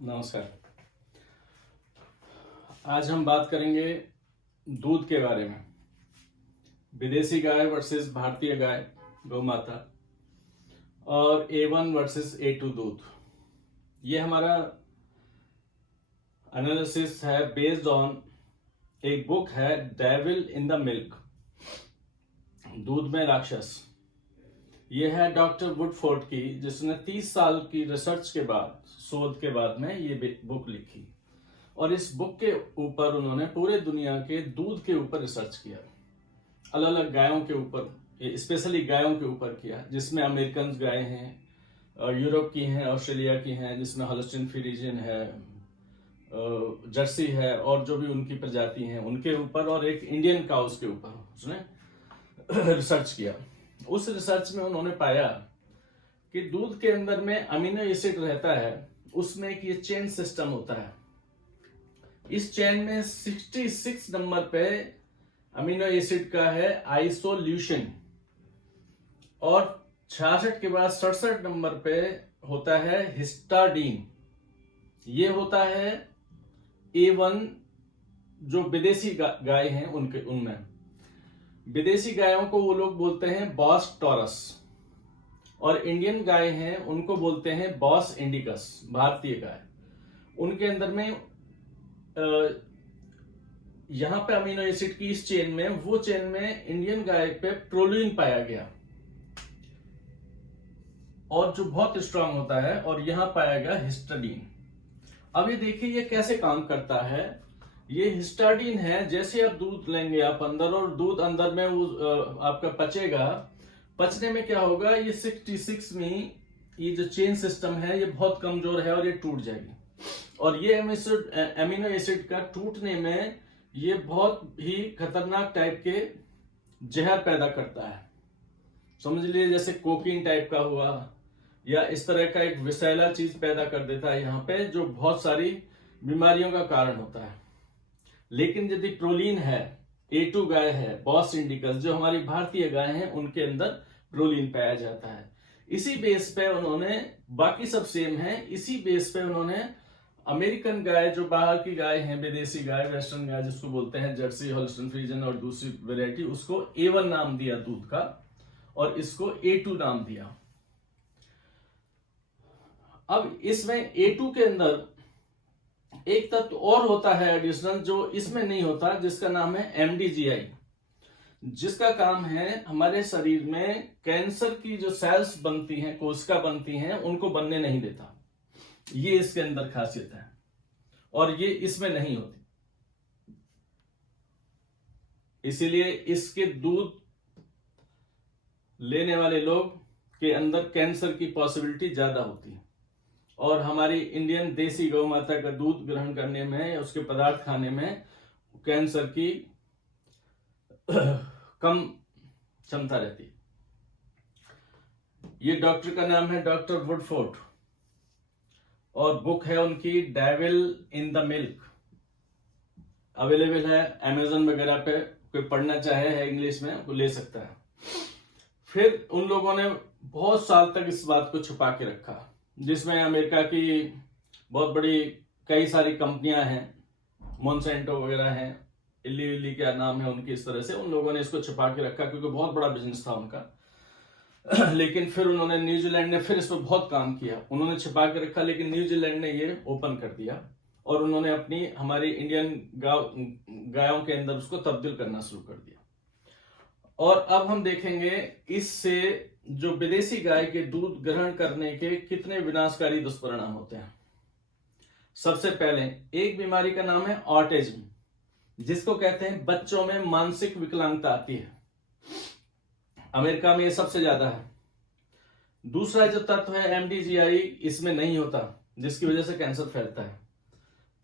नमस्कार। आज हम बात करेंगे दूध के बारे में। विदेशी गाय वर्सेस भारतीय गाय गौ माता और A1 वर्सेस A2 दूध। ये हमारा एनालिसिस है बेस्ड ऑन एक बुक है डेविल इन द मिल्क, दूध में राक्षस। ये है डॉक्टर वुडफोर्ड की, जिसने 30 साल की रिसर्च के बाद, शोध के बाद में ये बुक लिखी। और इस बुक के ऊपर उन्होंने पूरे दुनिया के दूध के ऊपर रिसर्च किया, अलग अलग गायों के ऊपर, स्पेशली गायों के ऊपर किया, जिसमें अमेरिकन गाय हैं, यूरोप की हैं, ऑस्ट्रेलिया की हैं, जिसमें हॉल्स्टीन फ्रीजियन है, जर्सी है, और जो भी उनकी प्रजाति हैं उनके ऊपर, और एक इंडियन काउस के ऊपर उसने रिसर्च किया। उस रिसर्च में उन्होंने पाया कि दूध के अंदर में अमीनो एसिड रहता है, उसमें एक ये चेन सिस्टम होता है। इस चेन में 66 नंबर पे अमीनो एसिड का है आइसोल्यूशन, और 66 के बाद 67 नंबर पे होता है हिस्टाडीन। ये होता है A1, जो विदेशी गाय हैं उनमें। विदेशी गायों को वो लोग बोलते हैं बॉस टॉरस, और इंडियन गाय हैं उनको बोलते हैं बॉस इंडिकस, भारतीय गाय। उनके अंदर में यहां पे अमीनो एसिड की इस चेन में, वो चेन में इंडियन गाय पे प्रोलीन पाया गया, और जो बहुत स्ट्रांग होता है, और यहां पाया गया हिस्टाडीन। अब ये देखिए ये कैसे काम करता है। ये हिस्टाडीन है, जैसे आप दूध लेंगे आप अंदर, और दूध अंदर में वो आपका पचेगा। पचने में क्या होगा, ये 66 में ये जो चेन सिस्टम है ये बहुत कमजोर है और ये टूट जाएगी। और ये अमीनो एसिड का टूटने में ये बहुत ही खतरनाक टाइप के जहर पैदा करता है। समझ लीजिए जैसे कोकीन टाइप का हुआ, या इस तरह का एक विषैला चीज पैदा कर देता है यहाँ पे, जो बहुत सारी बीमारियों का कारण होता है। लेकिन यदि प्रोलीन है, A2 गाय है, बॉस इंडिकस, जो हमारी भारतीय गाय हैं, उनके अंदर प्रोलीन पाया जाता है। इसी बेस पे उन्होंने, बाकी सब सेम है, इसी बेस पे उन्होंने अमेरिकन गाय, जो बाहर की गाय हैं, विदेशी गाय, वेस्टर्न गाय जिसको बोलते हैं, जर्सी, हॉल्स्टीन फ्रीजियन और दूसरी वेराइटी, उसको A1 नाम दिया दूध का, और इसको A2 नाम दिया। अब इसमें A2 के अंदर एक तत्व और होता है एडिशनल, जो इसमें नहीं होता, जिसका नाम है MDGI, जिसका काम है हमारे शरीर में कैंसर की जो सेल्स बनती हैं, कोशिका बनती हैं, उनको बनने नहीं देता। ये इसके अंदर खासियत है, और ये इसमें नहीं होती। इसीलिए इसके दूध लेने वाले लोग के अंदर कैंसर की पॉसिबिलिटी ज्यादा होती है। और हमारी इंडियन देसी गौ माता का दूध ग्रहण करने में, या उसके पदार्थ खाने में, कैंसर की कम क्षमता रहती है। ये डॉक्टर का नाम है डॉक्टर वुडफोर्ड, और बुक है उनकी devil in the milk. Available है अमेजन वगैरह पे, कोई पढ़ना चाहे है इंग्लिश में वो ले सकता है। फिर उन लोगों ने बहुत साल तक इस बात को छुपा के रखा, जिसमें अमेरिका की बहुत बड़ी कई सारी कंपनियां हैं, मोनसेंटो वगैरह हैं, इल्ली क्या नाम है उनकी, इस तरह से उन लोगों ने इसको छुपा के रखा, क्योंकि बहुत बड़ा बिजनेस था उनका। लेकिन फिर उन्होंने, न्यूजीलैंड ने फिर इस पर बहुत काम किया। उन्होंने छिपा के रखा, लेकिन न्यूजीलैंड ने ये ओपन कर दिया, और उन्होंने अपनी, हमारी इंडियन गायों के अंदर उसको तब्दील करना शुरू कर दिया। और अब हम देखेंगे इससे जो विदेशी गाय के दूध ग्रहण करने के कितने विनाशकारी दुष्परिणाम होते हैं। सबसे पहले एक बीमारी का नाम है ऑटिज्म, जिसको कहते हैं बच्चों में मानसिक विकलांगता आती है। अमेरिका में ये सबसे ज्यादा है। दूसरा जो तत्व है MDGI, इसमें नहीं होता, जिसकी वजह से कैंसर फैलता है।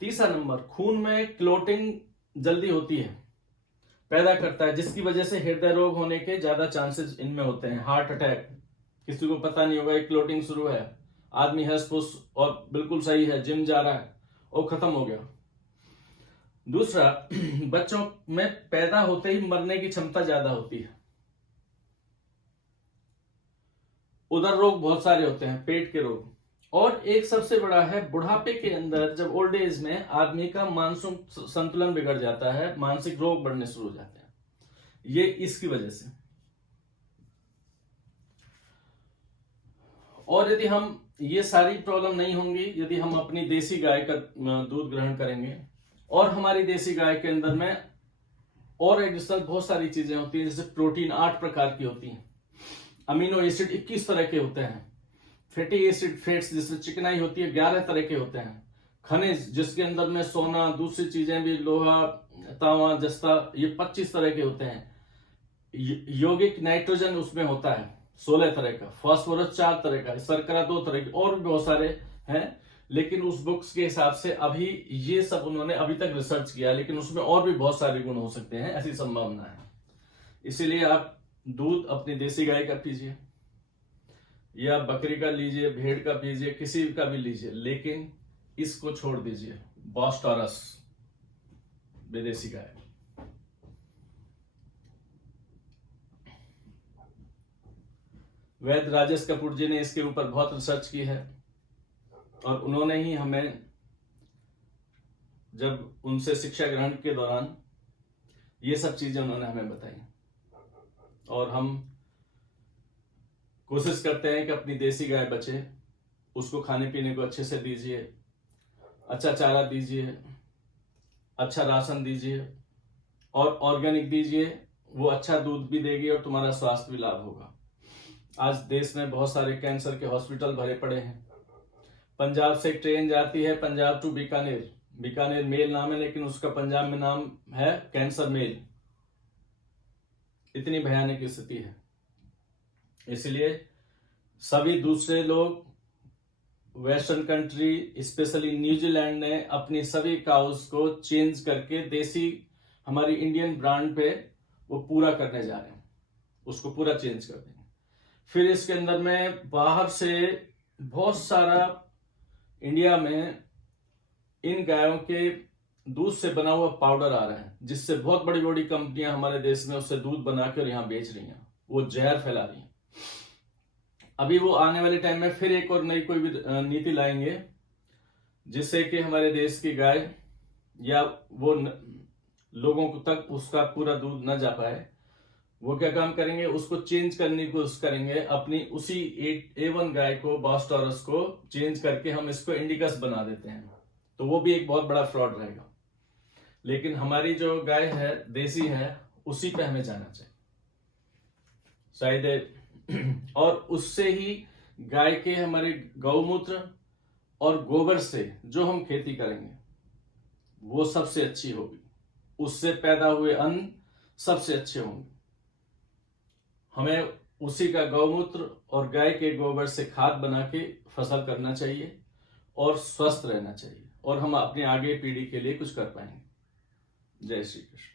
तीसरा नंबर, खून में क्लोटिंग जल्दी होती है, पैदा करता है, जिसकी वजह से हृदय रोग होने के ज्यादा चांसेस इनमें होते हैं। हार्ट अटैक, किसी को पता नहीं होगा, एक क्लोटिंग शुरू है, आदमी हंस फुस और बिल्कुल सही है, जिम जा रहा है, और खत्म हो गया। दूसरा, बच्चों में पैदा होते ही मरने की क्षमता ज्यादा होती है। उदर रोग बहुत सारे होते हैं, पेट के रोग, और एक सबसे बड़ा है बुढ़ापे के अंदर, जब ओल्ड एज में आदमी का मानसिक संतुलन बिगड़ जाता है, मानसिक रोग बढ़ने शुरू हो जाते हैं, ये इसकी वजह से। और यदि हम ये सारी प्रॉब्लम नहीं होंगी यदि हम अपनी देसी गाय का दूध ग्रहण करेंगे। और हमारी देसी गाय के अंदर में और एडिशनल बहुत सारी चीजें होती हैं, जैसे प्रोटीन 8 प्रकार की होती हैं, अमीनो एसिड 21 तरह के होते हैं, फैटी एसिड फैट्स जिसमें चिकनाई होती है 11 तरह के होते हैं, खनिज जिसके अंदर में सोना, दूसरी चीजें भी, लोहा, तांबा, जस्ता, ये 25 तरह के होते हैं, यौगिक नाइट्रोजन उसमें होता है 16 तरह का, फास्फोरस 4 तरह का, शर्करा 2 तरह की, और भी बहुत सारे हैं। लेकिन उस बुक्स के हिसाब से अभी ये सब उन्होंने अभी तक रिसर्च किया, लेकिन उसमें और भी बहुत सारे गुण हो सकते हैं, ऐसी संभावना है। इसीलिए आप दूध अपनी देसी गाय का पीजिए, या बकरी का लीजिए, भेड़ का पीजिए, किसी का भी लीजिए, लेकिन इसको छोड़ दीजिए, बॉस टॉरस विदेशी गाय। वैद्य राजेश कपूर जी ने इसके ऊपर बहुत रिसर्च की है, और उन्होंने ही हमें, जब उनसे शिक्षा ग्रहण के दौरान ये सब चीजें उन्होंने हमें बताई, और हम कोशिश करते हैं कि अपनी देसी गाय बचे, उसको खाने पीने को अच्छे से दीजिए, अच्छा चारा दीजिए, अच्छा राशन दीजिए, और ऑर्गेनिक दीजिए, वो अच्छा दूध भी देगी और तुम्हारा स्वास्थ्य भी लाभ होगा। आज देश में बहुत सारे कैंसर के हॉस्पिटल भरे पड़े हैं। पंजाब से ट्रेन जाती है, पंजाब टू बीकानेर, बीकानेर मेल नाम है, लेकिन उसका पंजाब में नाम है कैंसर मेल। इतनी भयानक स्थिति है। इसलिए सभी दूसरे लोग, वेस्टर्न कंट्री स्पेशली न्यूजीलैंड ने अपनी सभी काउस को चेंज करके देसी हमारी इंडियन ब्रांड पे वो पूरा करने जा रहे हैं, उसको पूरा चेंज कर देंगे। फिर इसके अंदर में बाहर से बहुत सारा इंडिया में इन गायों के दूध से बना हुआ पाउडर आ रहा है, जिससे बहुत बड़ी बड़ी कंपनियां हमारे देश में उससे दूध बनाकर यहां बेच रही हैं, वो जहर फैला रही हैं। अभी वो आने वाले टाइम में फिर एक और नई कोई भी नीति लाएंगे, जिससे कि हमारे देश की गाय या वो लोगों तक उसका पूरा दूध न जा पाए। वो क्या काम करेंगे, उसको चेंज करने की कोशिश करेंगे, अपनी उसी A1 गाय को, बॉस टॉरस को चेंज करके हम इसको इंडिकस बना देते हैं, तो वो भी एक बहुत बड़ा फ्रॉड रहेगा। लेकिन हमारी जो गाय है देसी है, उसी पे हमें जाना चाहिए शायद। और उससे ही गाय के हमारे गौमूत्र और गोबर से जो हम खेती करेंगे वो सबसे अच्छी होगी, उससे पैदा हुए अन्न सबसे अच्छे होंगे। हमें उसी का गौमूत्र और गाय के गोबर से खाद बना के फसल करना चाहिए और स्वस्थ रहना चाहिए, और हम अपने आगे पीढ़ी के लिए कुछ कर पाएंगे। जय श्री कृष्ण।